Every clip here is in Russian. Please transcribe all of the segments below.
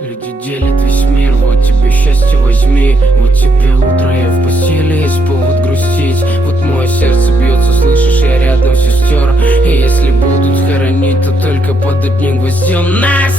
Люди делят весь мир, вот тебе счастье возьми. Вот тебе утро, я в постели, есть повод грустить. Вот мое сердце бьется, слышишь, я рядом все стер. И если будут хоронить, то только под одним гвоздем нас.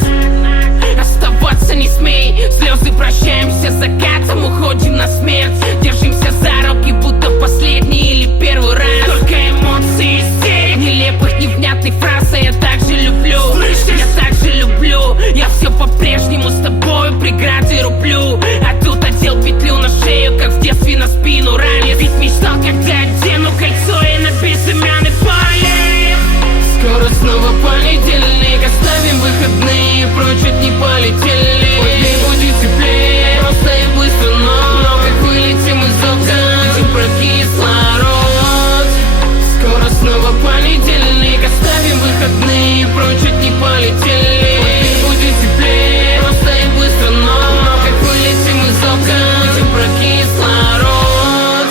Оставаться не смей, слезы прощаемся с закатом, уходим на смерть. Держимся за руки, будто в последний или первый раз. Только эмоции, истерик, нелепых, невнятных фраз. Я так же люблю, я так же люблю. Я все по-прежнему с тобой, преграды рублю. А тут одел петлю на шею, как в детстве на спину ранее. Ведь мечтал, когда одену кольцо и на безымянный поле. Скоро снова понедельник, оставим выходные, прочь от не полетели. Ой, будет теплее, просто и быстро, но как вылетим из окна, будем про кислород. Скоро снова понедельник, оставим выходные, прочь от не полетели. Ой, будет теплее, просто и быстро, но как вылетим из окна, будем про кислород.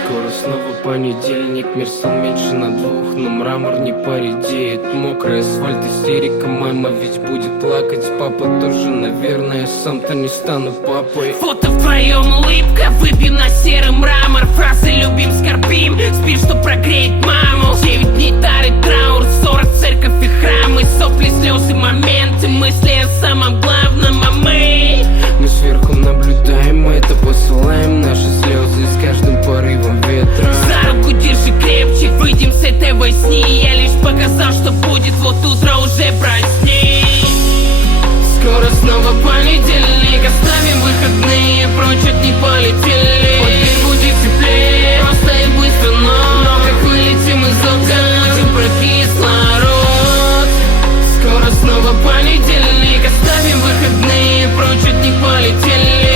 Скоро снова понедельник, мир стал меньше на двух, но мрамор не поредеет. Мокрый асфальт, истерика, мама ведь будет плакать. Папа тоже, наверное, сам-то не стану папой. Фото вдвоем, улыбка, выпьем на серый мрамор. Фразы любим, скорбим, спим, что прогреет маму. 9 дней тары, траур, 40 церковь и храмы. Сопли, слезы, моменты, мысли о самом главном. А мы сверху наблюдаем, мы это посылаем. Наши слезы с каждым порывом ветра. За руку держи крепче, выйдем с этой возни. Я лишь показал, что будет, вот утро уже прости. Скоро снова понедельник, оставим выходные, прочь от не полетели. Вот будет теплее, просто и быстро, но как вылетим из окна, будем про кислород. Скоро снова понедельник, оставим выходные, прочь от не полетели.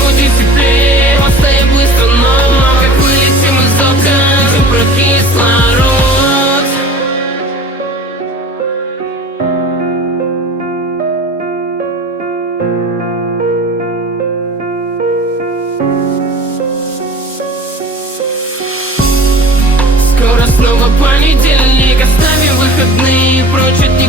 Вот будет теплее, просто и быстро, но как вылетим из окна, будем про кислород. Скоро снова понедельник, оставим выходные, прочь от не